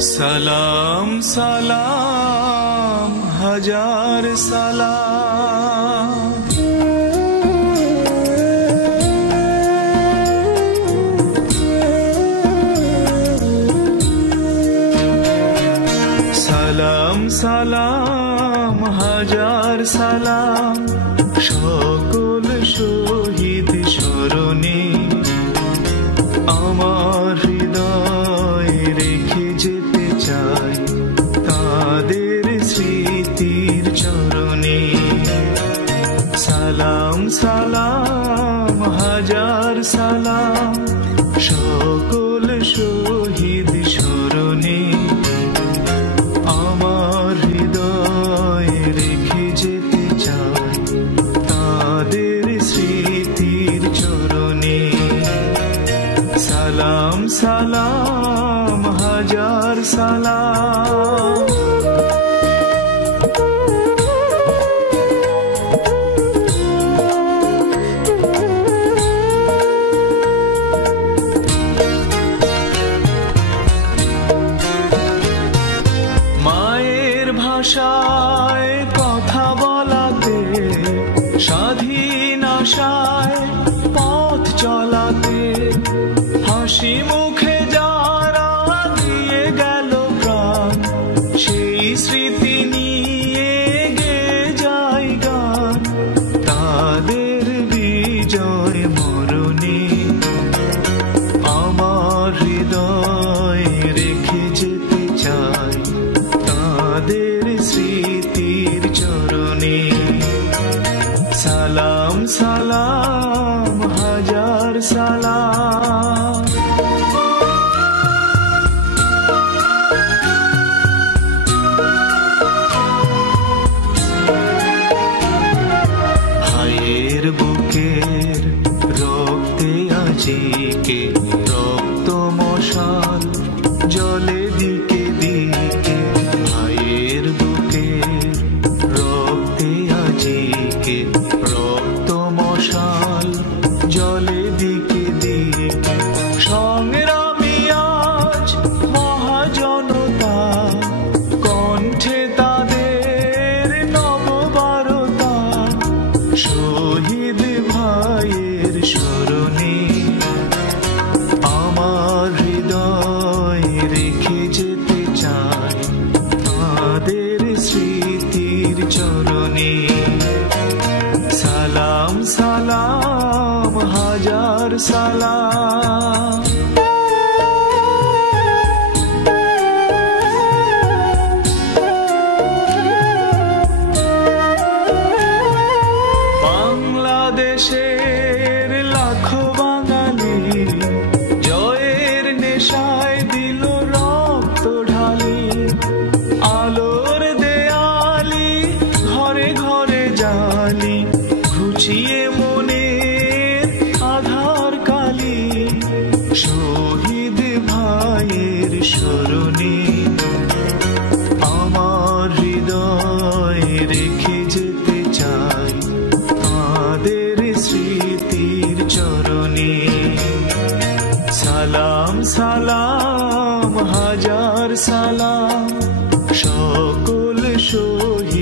সালাম সালাম হাজার সালাম। সালাম সালাম হাজার সালাম সকল শহীদ স্মরণে আমার হৃদয় রেখে যেতে চাই তাদের স্মৃতির চরণে। সালাম সালাম হাজার সালাম সকল শহীদ স্মরণে আমার হৃদয় রেখে যেতে চাই তাদের স্মৃতির চরণে। সালাম সালাম হাজার সালাম। মায়ের ভাষায় কথা বলাতে, স্বাধীন আশায় পথ চলাতে, হাসি মুখে যারা দিয়ে গেল প্রাণ সেই স্মৃতি নিয়ে গেয়ে যায় গান। তাদের বিজয় মরণে আমার হৃদয় রেখে যেতে চাই তাদের স্মৃতির চরণে। সালাম সালাম হাজার সালাম। ভাইয়ের বুকের রক্তে আজিকে রক্ত মশাল জলে দিকে দিকে। ভাইয়ের বুকের রক্তে আজিকে রক্ত মশাল জলে দিকে দিকে। সংগ্রামী আজ মহাজনতা কণ্ঠে তাদের নববারতা। শহীদ ভাইয়ের স্মরণে আমার হৃদয় রেখে যেতে চাই তাদের স্মৃতির চরণে। সালাম সালাম হাজার সালাম। বাংলাদেশের লাখো বাঙালি জয়ের নেশায় দিল রক্ত ঢালি। আলোর দেয়ালি ঘরে ঘরে জালি ঘুচিয়ে মনের আধার কালি। শহীদ ভাইয়ের স্মরণে আমার হৃদয় রেখে যেতে চাই তাদের স্মৃতির চরণে। সালাম সালাম হাজার সালাম সকল শহীদ